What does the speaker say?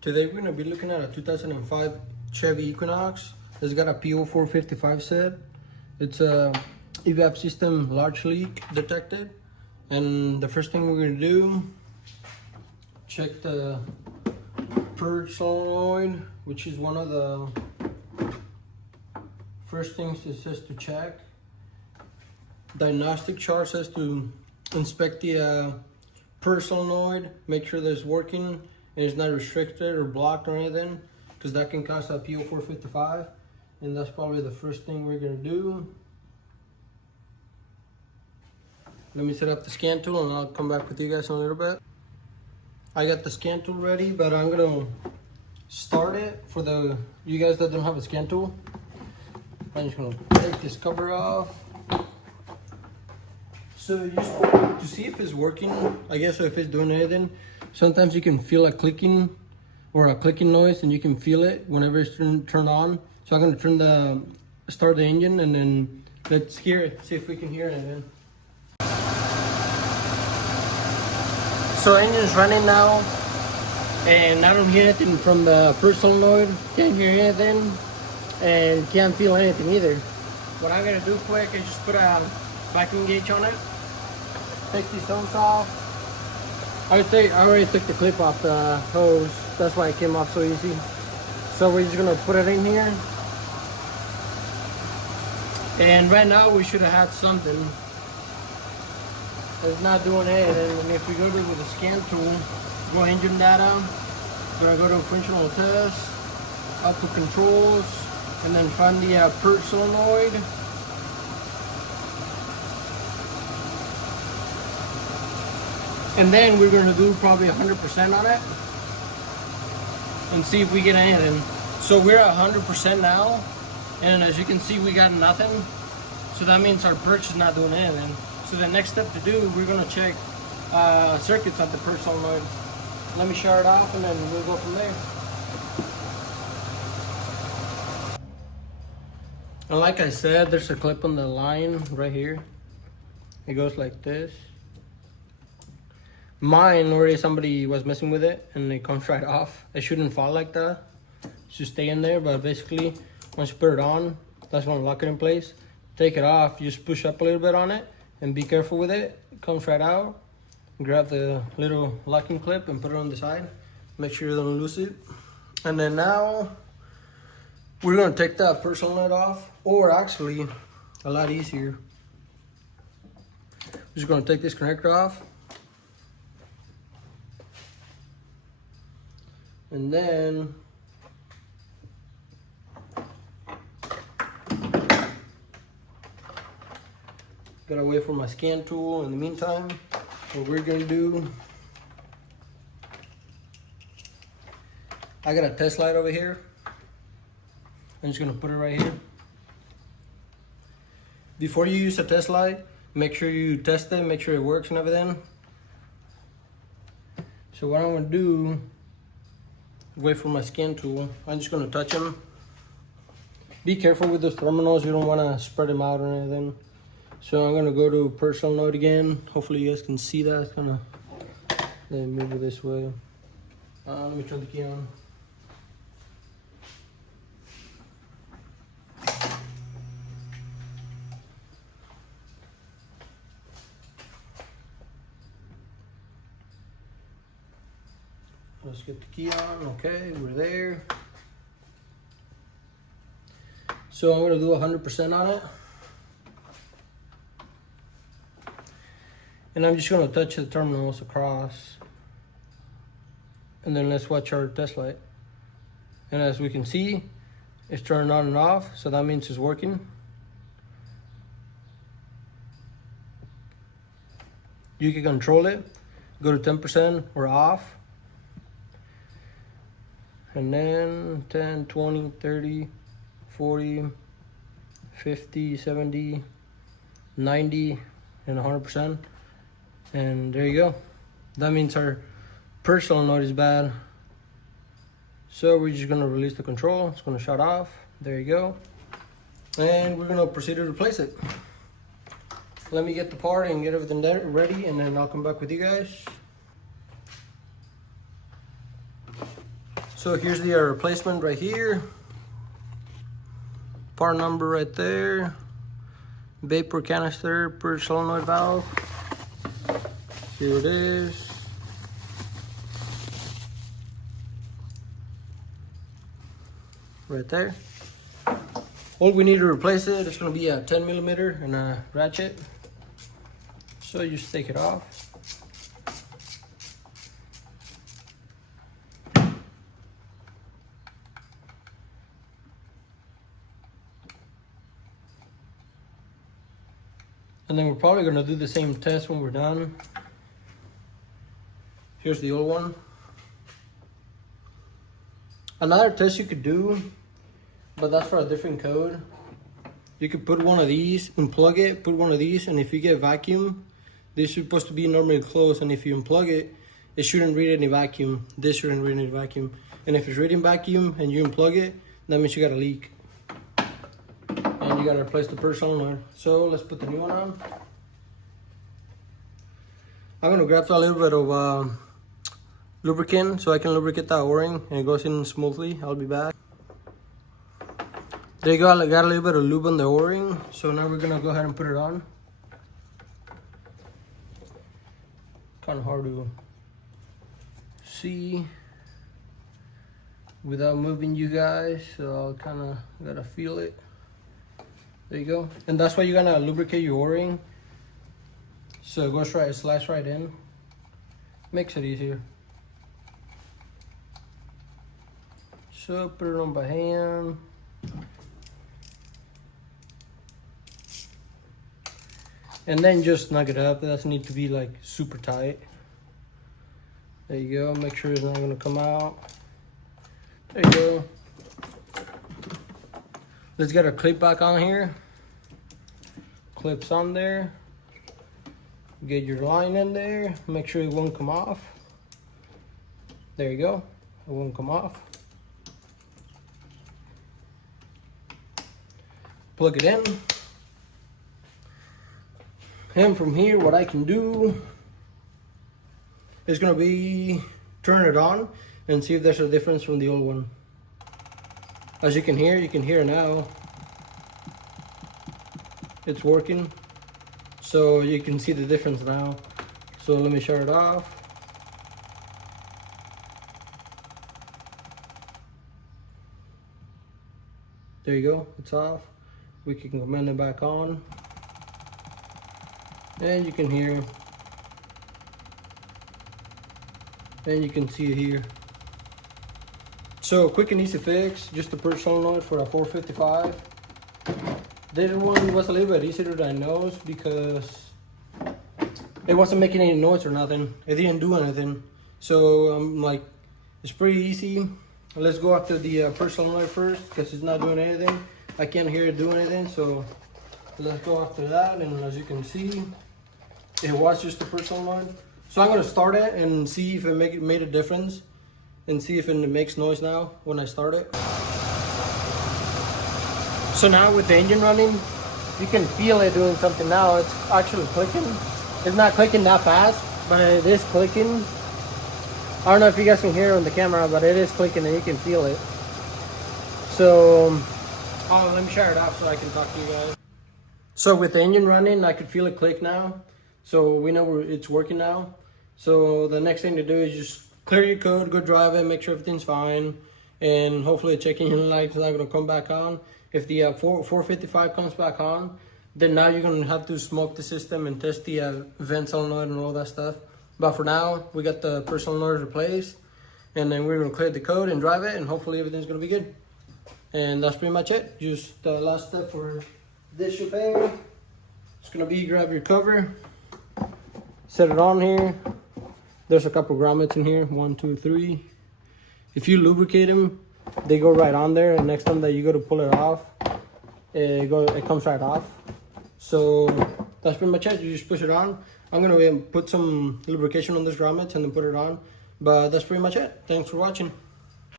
Today we're going to be looking at a 2005 Chevy Equinox. It's got a P0455 set. It's a EVAP system large leak detected. And the first thing we're going to do, check the purge solenoid, which is one of the first things it says to check. Diagnostic chart says to inspect the purge solenoid, make sure that it's working and it's not restricted or blocked or anything, because that can cause a P0455, and that's probably the first thing we're going to do. Let me set up the scan tool and I'll come back with you guys in a little bit. I got the scan tool ready, but I'm going to start it for you guys that don't have a scan tool. I'm just going to take this cover off. So just to see if it's working, I guess, or if it's doing anything, sometimes you can feel a clicking or a clicking noise, and you can feel it whenever it's turned on. So I'm going to start the engine, and then let's hear it, see if we can hear anything. So engine's running now, and I don't hear anything from the purge solenoid, can't hear anything, and can't feel anything either. What I'm going to do quick is just put a vacuum gauge on it, take these hose off. I already took the clip off the hose, that's why it came off so easy. So we're just going to put it in here. And right now we should have had something. It's not doing anything. And if we go to the scan tool, go engine data, we're going to go to functional test, output controls, and then find the purge solenoid. And then we're going to do probably 100% on it and see if we get anything. So we're at 100% now, and as you can see, we got nothing. So that means our purge is not doing anything. So the next step to do, we're going to check circuits on the purge solenoid. Let me shut it off, and then we'll go from there. And like I said, there's a clip on the line right here. It goes like this. Mine, already somebody was messing with it and it comes right off. It shouldn't fall like that. It should stay in there, but basically once you put it on, that's when you lock it in place. Take it off, you just push up a little bit on it and be careful with it. It comes right out. Grab the little locking clip and put it on the side. Make sure you don't lose it. And then now we're gonna take that purge solenoid off, or actually a lot easier. We're just gonna take this connector off. And then gotta wait for my scan tool. In the meantime, what we're gonna do, I got a test light over here. I'm just gonna put it right here. Before you use a test light, make sure you test it, make sure it works and everything. So what I'm gonna do, wait for my scan tool. I'm just going to touch them. Be careful with those terminals. You don't want to spread them out or anything. So I'm going to go to purge solenoid again. Hopefully you guys can see that. It's going to move it this way. Let me turn the key on. Let's get the key on. Okay, we're there. So I'm going to do 100% on it. And I'm just going to touch the terminals across. And then let's watch our test light. And as we can see, it's turned on and off. So that means it's working. You can control it. Go to 10% or off. And then 10, 20, 30, 40, 50, 70, 90, and 100%. And there you go. That means our purge solenoid is bad. So we're just gonna release the control. It's gonna shut off. There you go. And we're gonna proceed to replace it. Let me get the part and get everything ready, and then I'll come back with you guys. So here's the replacement right here. Part number right there. Vapor canister per solenoid valve. Here it is. Right there. All we need to replace it is going to be a 10 millimeter and a ratchet. So you just take it off. And then we're probably going to do the same test when we're done. Here's the old one. Another test you could do, but that's for a different code. You could put one of these, unplug it, put one of these, and if you get vacuum, this is supposed to be normally closed, and if you unplug it, it shouldn't read any vacuum. This shouldn't read any vacuum. And if it's reading vacuum and you unplug it, that means you got a leak. And you gotta replace the purge solenoid. So let's put the new one on. I'm gonna grab a little bit of lubricant so I can lubricate that O-ring and it goes in smoothly. I'll be back. There you go, I got a little bit of lube on the O-ring. So now we're gonna go ahead and put it on. Kind of hard to see without moving you guys, so I'll kind of gotta feel it. There you go. And that's why you're gonna lubricate your O-ring. So it goes right, it slides right in. Makes it easier. So put it on by hand. And then just snug it up. It doesn't need to be like super tight. There you go. Make sure it's not gonna come out. There you go. Let's get our clip back on here. Clips on there. Get your line in there. Make sure it won't come off. There you go. It won't come off. Plug it in. And from here, what I can do is gonna be turn it on and see if there's a difference from the old one. As you can hear now. It's working. So you can see the difference now. So let me shut it off. There you go, it's off. We can command it back on. And you can hear. And you can see it here. So quick and easy fix, just the purge solenoid for a 455. This one was a little bit easier to diagnose because it wasn't making any noise or nothing. It didn't do anything. So I'm like, it's pretty easy. Let's go after the purge solenoid first because it's not doing anything. I can't hear it do anything, so let's go after that. And as you can see, it was just the purge solenoid. So I'm gonna start it and see if it made a difference and see if it makes noise now when I start it. So now with the engine running, you can feel it doing something now. It's actually clicking. It's not clicking that fast, but it is clicking. I don't know if you guys can hear it on the camera, but it is clicking and you can feel it. So, let me share it off so I can talk to you guys. So with the engine running, I could feel it click now. So we know it's working now. So the next thing to do is just clear your code, go drive it, make sure everything's fine. And hopefully the check engine light is not gonna come back on. If the 455 comes back on, then now you're gonna have to smoke the system and test the vent solenoid and all that stuff. But for now, we got the purge solenoid replaced, and then we're gonna clear the code and drive it, and hopefully everything's gonna be good. And that's pretty much it. Just the last step for this repair. It's gonna be grab your cover, set it on here. There's a couple grommets in here, 1, 2, 3. If you lubricate them, they go right on there, and next time that you go to pull it off, it comes right off. So that's pretty much it. You just push it on. I'm gonna put some lubrication on this grommet and then put it on. But that's pretty much it. Thanks for watching.